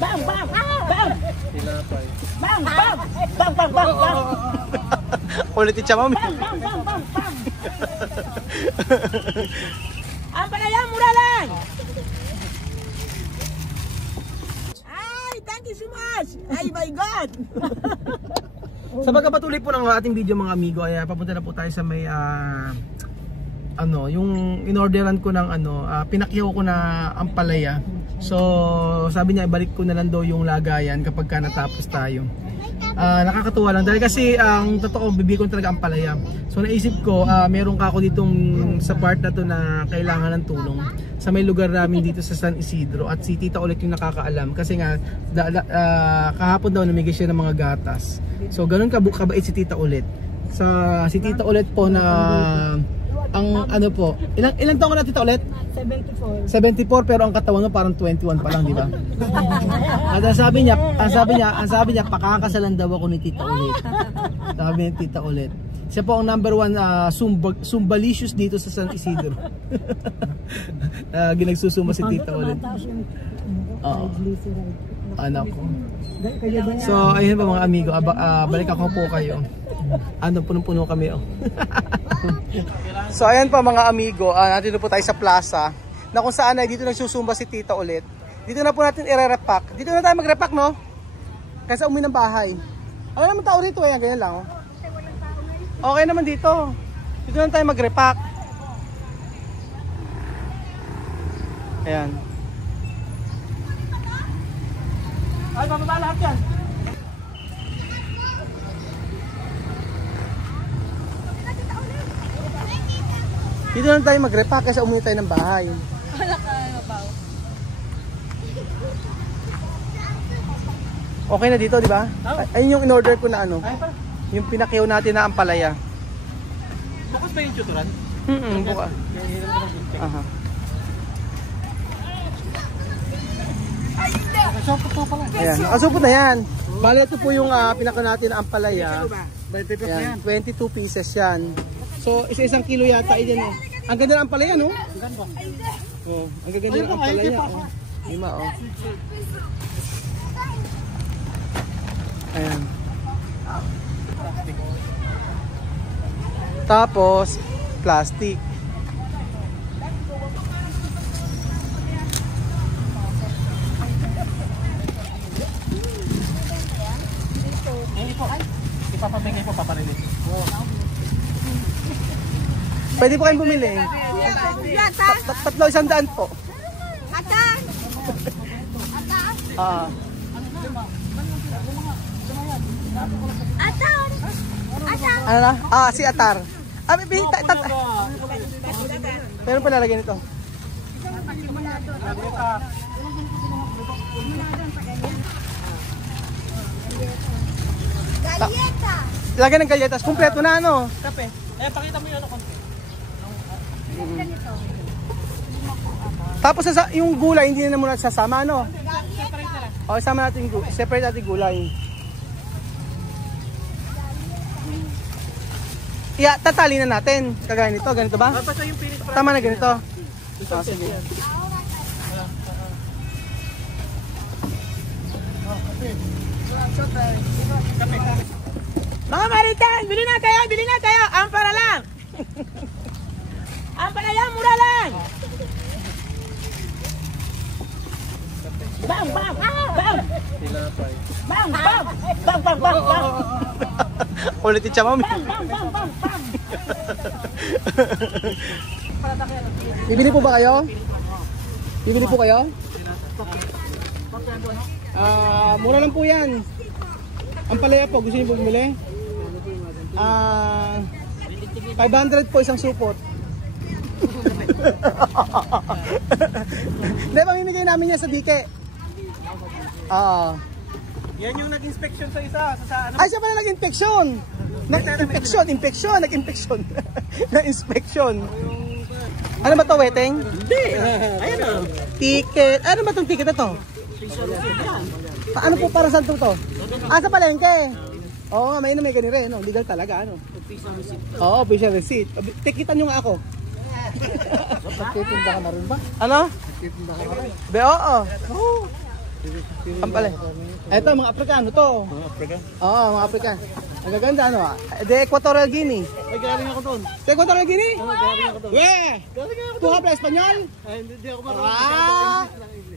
Bang, bang, bang. Tinapay. Bang, bang. Bang, bang, bang, bang. Ulitin siya, mami. Bang, bang, bang, bang, bang. Ang palaya, mura lang. Ay, thank you so much. Ay, my God. Sa pagkapatuloy po ng ating video mga amigo, ay papunta na po tayo sa may yung inorderan ko ng pinakyaw ko na ampalaya. So sabi niya ibalik ko na lang daw yung lagayan kapag ka natapos tayo. Nakakatuwa lang dahil kasi ang totoo bibigyan ko talaga ampalaya. So naisip ko meron ka ako ditong sa part na to na kailangan ng tulong sa may lugar namin dito sa San Isidro, at si Tita ulit yung nakakaalam kasi nga kahapon daw namigay siya ng mga gatas. So ganun kabait si Tita ulit. Si Tita ulit po na ang po, ilang taon ka na Tita ulit? 74. 74, pero ang katawan mo parang 21 pa lang, di ba? At ang sabi niya pakakasalan daw ako ni Tita ulit. Sabi ni Tita ulit. Siya po ang number 1 sumbalicious dito sa San Isidro. Ginagsusumba si Tita ulit. Anak ko. So ayun pa mga amigo, balik ako po kayo. Punong-puno kami So ayan pa mga amigo, nandito po tayo sa plaza na kung saan ay dito nagsusumba si Tita ulit. Dito na po natin i-repack. Dito na tayo mag-repack, no? Kasi umuwi ng bahay. Ano naman tao rito, ayan, ganyan lang. Okay naman dito. Dito na tayo mag-repack. Ayan. Ay, bababa lahat yan. Dito na tayo mag-repack kasi umuwi tayo ng bahay. Wala ka mabaw. Okay na dito, di ba? Ayun yung in-order ko na yung pinakyaw natin na ampalaya. Bukas ba yung tuturan? Bukas. Aha. Ayan, nakasupot na yan. Bale, ito po yung pinakyaw natin na ampalaya. Ayan, 22 pieces yan. So, isa-isang kilo yata yan eh. Ang ganda ng ampalaya, no? Ang ganda. Oh, ang ganda ng ampalaya. Oh. 5, oh. Ayan. Tapos, plastic. Ipapamigay po, paparinig. Pwede po kayong bumili. Tatlo 100 po. Atar! Atar! Atar! Ano na? Si Atar. Pero pala lagyan ito. Galieta! Lagyan ng galletas. Kumpleto na Kape. Pakita mo yun konti. Tapos yung gulay hindi na muna sasama, O, isama natin separate natin gulay. Tatali na natin. Kagaya nito, ganito ba? Tama na ganito. Sige. Mga Maritan, bili na kayo, ampara lang. Ampalaya, mura lang. Bang, bang, bang. Tinapay. Bang, bang, bang, bang, bang, bang. Ulitin siya, mami. Bang, bang, bang, bang, bang. Bibili po ba kayo? Bibili po kayo? Mura lang po yan. Ampalaya po, gusto niyo po bumili? 500 po isang supot. Hindi, pamimigay namin yan sa Dike. Yan yung nag-inspection sa isa. Ay, siya pala nag-infection. Nag-infection. Na-inspection. Ano ba to, weteng? Hindi. Ayan o. Ticket. Ano ba itong ticket na to? Paano po para saan to? Sa palengke. Oo nga, may ganun rin. Legal talaga. Oo, official receipt. Tikitan nyo nga ako. Nagtitinda ka na rin ba? Ano? Nagtitinda ka na rin. Oo. Pampalaya. Ito, mga Afrikano to. Mga Africa? Oo, mga Afrikano. Ang gaganda, ano? De Equatorial Guinea. Ay, galing ako doon. De Equatorial Guinea? Galing ako doon. Yeah! Galing ako Tu habla Espanyol? Ay, hindi ako marunong. Ah!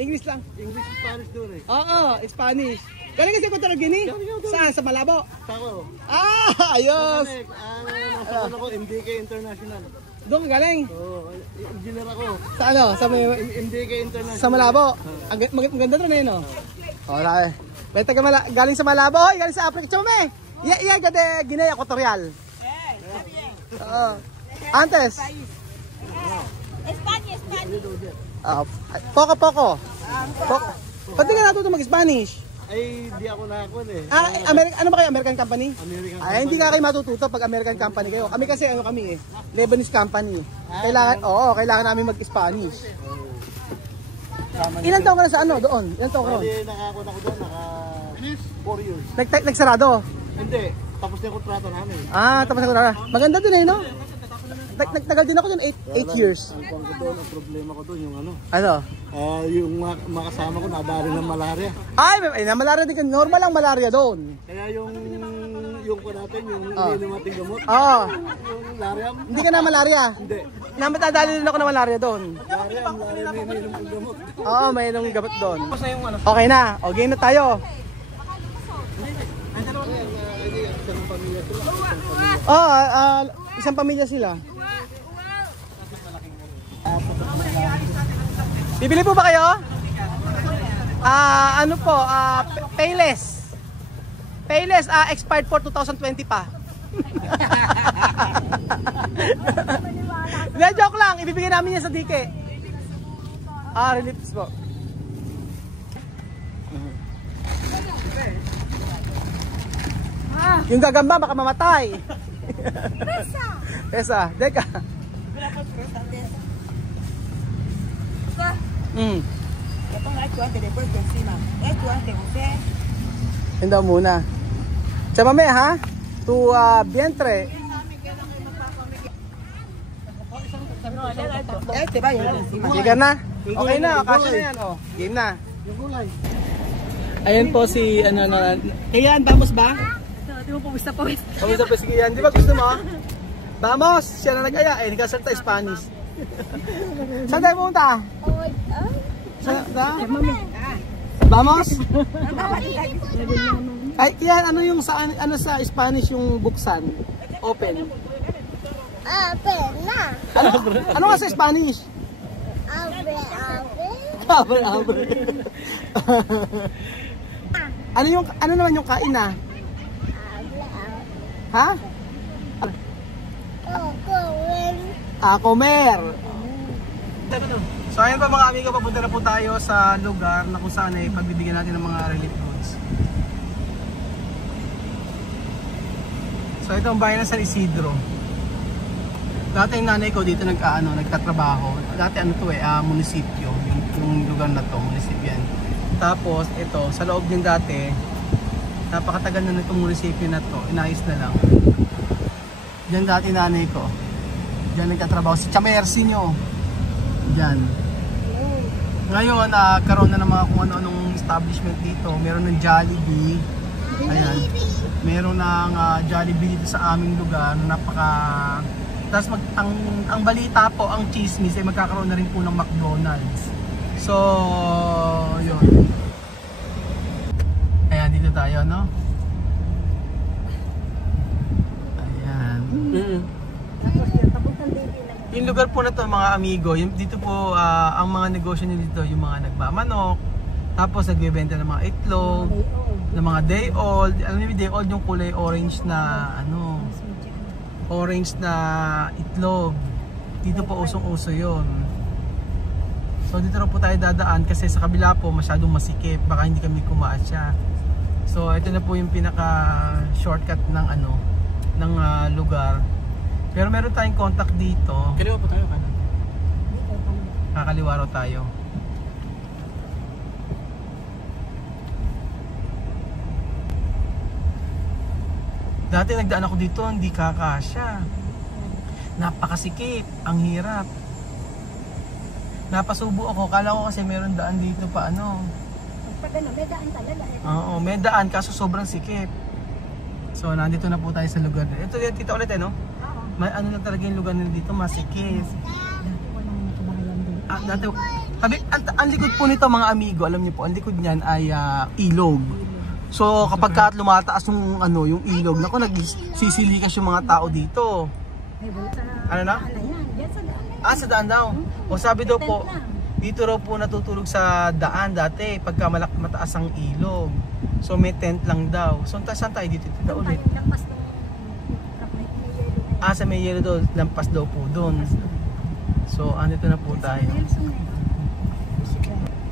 English lang. English lang. English, Spanish doon eh. Oo, Spanish. Galing ka sa Equatorial Guinea? Saan? Sa Malabo? Tako. Ah, ayos! Nasa ano ko, MDK International. Doon ka galing? Oo, engineer ako. Sa ano? Sa may... MDK International. Sa Malabo. Ang maganda doon eh, no? Wala eh. May taga galing sa Malabo. Hoy, galing sa Africa. Chome! Iya gade Guinea Equatorial. Oo. Antes. España, España. Poco. Ba't di ka natuto mag-Spanish? Ay, di ako nakakon eh. Ano ba kayo? American company? American. Ay, hindi ka kayo matututo pag American company kayo. Kami kasi ano kami eh, Lebanese company. Kailangan namin mag-Spanish. Ilan taon ka na sa ano doon? Ilan taon ka doon? Bali, nakakon ako doon, 4 years. Nagsarado? Hindi, tapos na yung kontrata namin. Tapos na. Maganda doon eh, no? Nagtagal din ako doon 8 years. Ang problema ko doon, yung ano. Ano? Yung makasama ko nadali ng malaria. Ay, malaria din. Normal lang malaria doon. Kaya yung ko natin, yung ininom nating gamot. Oo. Yung lariam. Hindi ka na malaria? Hindi. Namatadali din ako ng malaria doon. Lariam ininom ng gamot. Oo, may inom gamot doon. Okay na. O, game na tayo. Isang pamilya sila. Bibili po ba kayo? Ano po? Payless. Payless, expired for 2020 pa. Hindi, joke lang. Ibibigay namin yan sa dike. Reliefs po. Yung gagamba baka mamatay. Pesa. Deka. Hindi muna. Chamame ha? Tu vientre. Sige na. Okay na, kasya na yan oh. Game na. Ayan po si Kian, vamos ba? Di mo pumista po. Vamos sa Kian. Di ba gusto mo? Vamos! Siya na nag-aya. Nagkasalta Spanish. Saan tayo pumunta? Vamos? Ay, Kian, ano yung sa Spanish yung buksan? Open. Ano nga sa Spanish? Abre. Ano naman yung kain na? Ha? Comer. So ayun pa mga amigo, papunta na po tayo sa lugar na kung saan ay pagbibigyan natin ng mga relief goods. So ito ang bayan ng San Isidro. Dati yung nanay ko dito nagtatrabaho. Dati munisipyo, yung lugar na to, munisipyo yan. Tapos ito, sa loob din dati, napakatagal na itong munisipyo na to, inayos na lang. Diyan dati nanay ko. Diyan nagtatrabaho si Chamersinyo. Diyan. Ngayon, karoon na ng mga kung ano-anong establishment dito. Meron ng Jollibee. Ayan. Meron ng Jollibee dito sa aming lugar. Tapos ang balita po, ang chismis ay magkakaroon na rin po ng McDonald's. So, yun. Ayan, dito tayo, no? Ayan. Yung lugar po na to mga amigo, dito po ang mga negosyo nyo dito, yung mga nagmamanok, tapos nagbebenta ng mga itlog, ng mga day old. Alam niyo, day old yung kulay orange na orange na itlog. Dito po usong-uso yun. So dito na po tayo dadaan kasi sa kabila po masyadong masikip, baka hindi kami kumaasya. So ito na po yung pinaka shortcut ng ng lugar. Pero meron tayong contact dito. Kaliwa po tayo kanan. Kakaliwa raw tayo. Dati nagdaan ako dito, hindi kakasya. Napakasikip, ang hirap. Napasubo ako, kala ko kasi meron daan dito pa pag ano, may daan talaga. Oo, may daan kaso sobrang sikip. So, nandito na po tayo sa lugar. Ito yung tita ulit no? May ano na talaga yung lugar nila dito, masikip. Dati, ang likod po nito mga amigo, alam niyo po, ang likod niyan ay ilog. So, kapag ka lumataas yung ano, yung ilog, nako nagsisilikas yung mga tao dito. Ano na? Sa daan daw. O sabi daw po, dito raw po natutulog sa daan dati pagka mataas ang ilog. So may tent lang daw. So saan tayo dito ulit? Sa may yelo daw, lampas daw po doon. So andito na po tayo.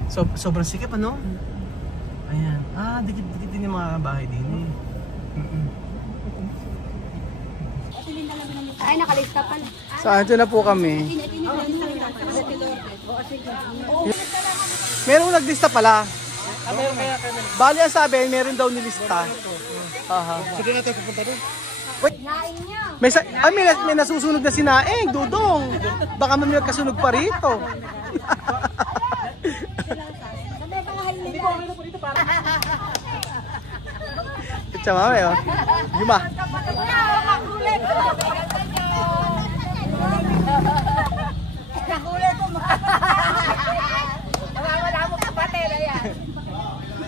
So sobrang sikip ano? Ayan. Dikit-dikit din yung mga bahay din. Ay, nakalista pala. So andito na po kami. Merong naglista pala. Bali ang sabi, meron daw nilista. Sige natin pupunta doon. Wait. May nasusunog na sinaing, Dudong. Baka may nagkasunog pa rito. Ito mami oh. Yuma.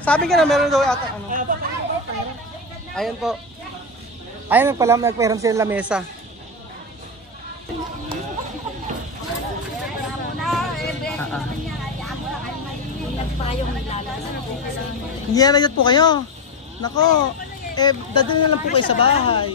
Sabi ka na meron daw ata ano. Ayan po. Ayan pala nagpahiram sila lamesa. Hindi na nagyat po kayo. Nako, dadali na lang po kayo sa bahay.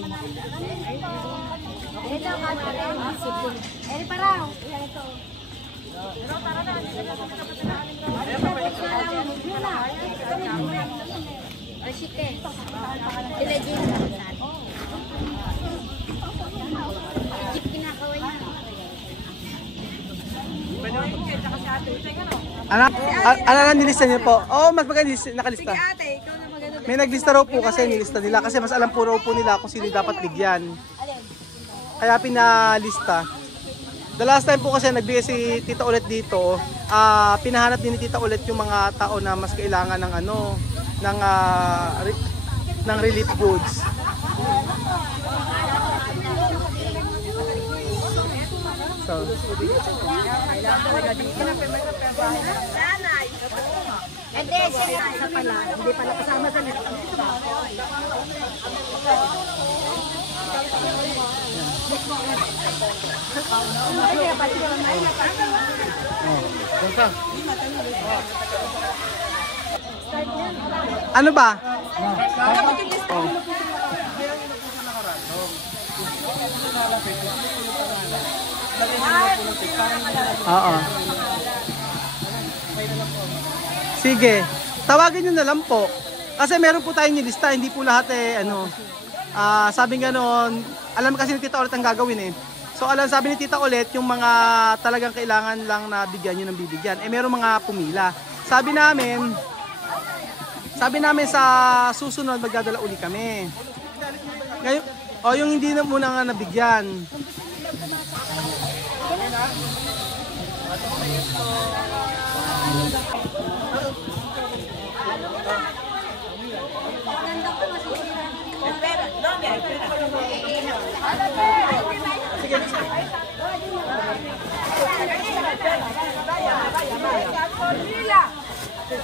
Ano na nilista niyo po? Mas maganda nakalista. May naglista raw po kasi nilista nila kasi mas alam po raw po nila kung sino dapat bigyan. Kaya pinalista. The last time po kasi nagbigay si Tita ulit dito, pinahanap din ni Tita ulit yung mga tao na mas kailangan ng ano, ng relief goods. So, Hindi pala kasama sa lista. Ano ba? Oo. Sige. Tawagin niyo na lang po. Kasi meron po tayong nilista, hindi po lahat ano. Sabi nga noon, alam kasi ni Tita ulit ang gagawin So sabi ni Tita ulit, yung mga talagang kailangan lang na bigyan yun ng bibigyan. Meron mga pumila. Sabi namin sa susunod magdadala uli kami. Ngayon, yung hindi na muna nga nabigyan.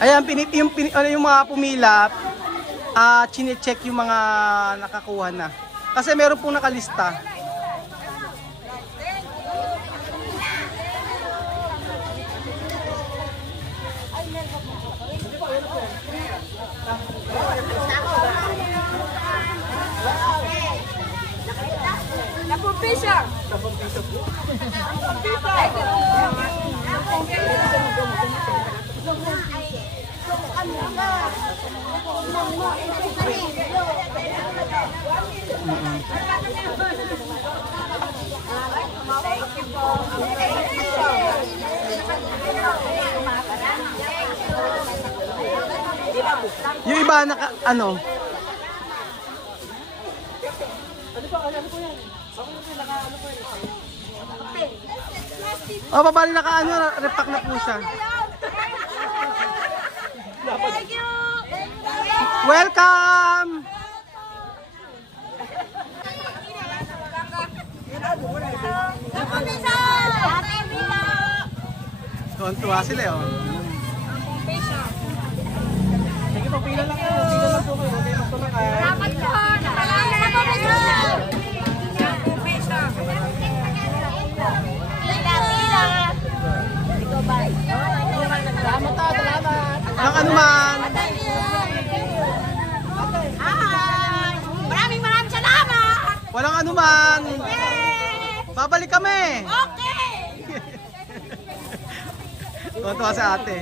Ayan, yung mga pumila, chine-check yung mga nakakuha na. Kasi meron pong nakalista. Yung iba naka ano? Babali naka ano, repack na po siya. Thank you. Welcome! Tuwan-tuwa sila yun. Sige po, pila lang kayo. Pila lang po kayo. Okay, magtumakay. Salamat po. Napalala na po kayo. Pila. Ikaw ba? Salamat ta, salamat. Walang anuman. Hi. Maraming salamat. Walang anuman. Babalik kami. Okay. Tuwa-tuwa sa ate.